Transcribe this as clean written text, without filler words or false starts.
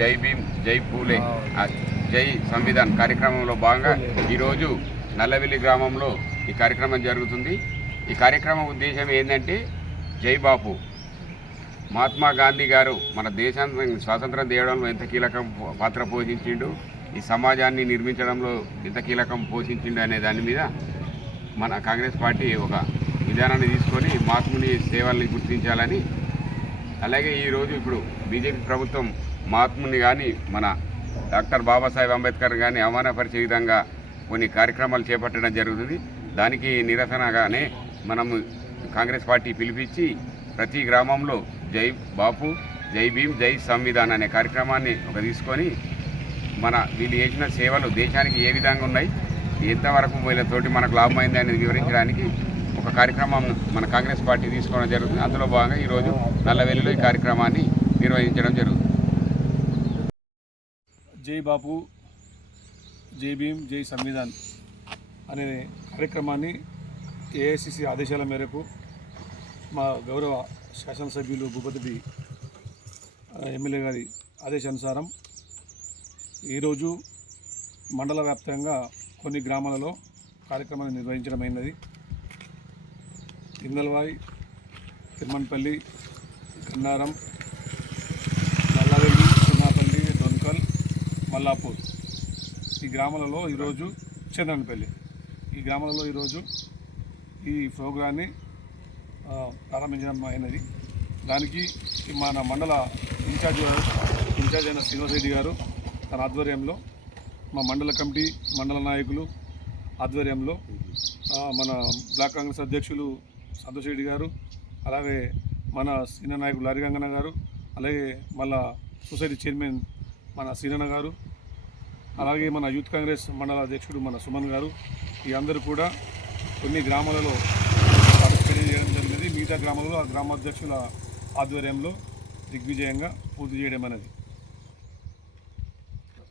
జై భీమ్, జై పూలే, జై సంవిధాన్ కార్యక్రమంలో భాగంగా ఈరోజు నల్లవెల్లి గ్రామంలో ఈ కార్యక్రమం జరుగుతుంది. ఈ కార్యక్రమం ఉద్దేశం ఏంటంటే జై బాపు మహాత్మా గాంధీ గారు మన దేశాన్ని స్వాతంత్రం తేవడంలో ఎంత కీలకం పాత్ర పోషించిండు, ఈ సమాజాన్ని నిర్మించడంలో ఎంత కీలకం పోషించిండు అనే దాని మీద మన కాంగ్రెస్ పార్టీ ఒక విధానాన్ని తీసుకొని మహాత్ముని సేవల్ని గుర్తించాలని, అలాగే ఈరోజు ఇప్పుడు బీజేపీ ప్రభుత్వం మహాత్ముని కానీ మన డాక్టర్ బాబాసాహెబ్ అంబేద్కర్ కానీ అవమానపరిచే విధంగా కొన్ని కార్యక్రమాలు చేపట్టడం జరుగుతుంది. దానికి నిరసనగానే మనము కాంగ్రెస్ పార్టీ పిలిపించి ప్రతి గ్రామంలో జై బాపు, జై భీమ్, జై సంవిధాన్ అనే కార్యక్రమాన్ని తీసుకొని మన వీళ్ళు చేసిన సేవలు దేశానికి ఏ విధంగా ఉన్నాయి, ఎంతవరకు వీళ్ళతోటి మనకు లాభమైంది అనేది వివరించడానికి ఒక కార్యక్రమం మన కాంగ్రెస్ పార్టీ తీసుకోవడం జరుగుతుంది. అందులో భాగంగా ఈరోజు నల్లవెల్లిలో ఈ కార్యక్రమాన్ని నిర్వహించడం జరుగుతుంది. జై బాపు, జై భీమ్, జై సంవిధాన్ అనే కార్యక్రమాన్ని ఏఐసిసి ఆదేశాల మేరకు మా గౌరవ శాసనసభ్యులు భూపతి ఎమ్మెల్యే గారి ఆదేశానుసారం ఈరోజు మండల వ్యాప్తంగా కొన్ని గ్రామాలలో కార్యక్రమాన్ని నిర్వహించడమైనది. ఇందల్వాయి, తిరుమన్పల్లి, గన్నారం, నల్లవెల్లి, చిన్నపల్లి, డొన్కల్, మల్లాపూర్ ఈ గ్రామాలలో ఈరోజు చంద్రన్పల్లి ఈ గ్రామాలలో ఈరోజు ఈ ప్రోగ్రాన్ని ప్రారంభించడం అయినది. దానికి మన మండల ఇన్ఛార్జ్ అయిన శ్రీనివాస్ రెడ్డి గారు తన ఆధ్వర్యంలో, మా మండల కమిటీ మండల నాయకులు ఆధ్వర్యంలో, మన బ్లాక్ కాంగ్రెస్ అధ్యక్షులు సంతోష్ రెడ్డి గారు, అలాగే మన సీనియర్ నాయకులు హరిగంగన్న గారు, అలాగే మళ్ళా సొసైటీ చైర్మన్ మన సీనన్న గారు, అలాగే మన యూత్ కాంగ్రెస్ మండల అధ్యక్షుడు మన సుమన్ గారు, ఈ అందరూ కూడా కొన్ని గ్రామాలలో పార్టిసిపేట్ చేయడం జరిగినది. మిగతా గ్రామాలలో ఆ గ్రామాధ్యక్షుల ఆధ్వర్యంలో దిగ్విజయంగా పూర్తి చేయడం అనేది.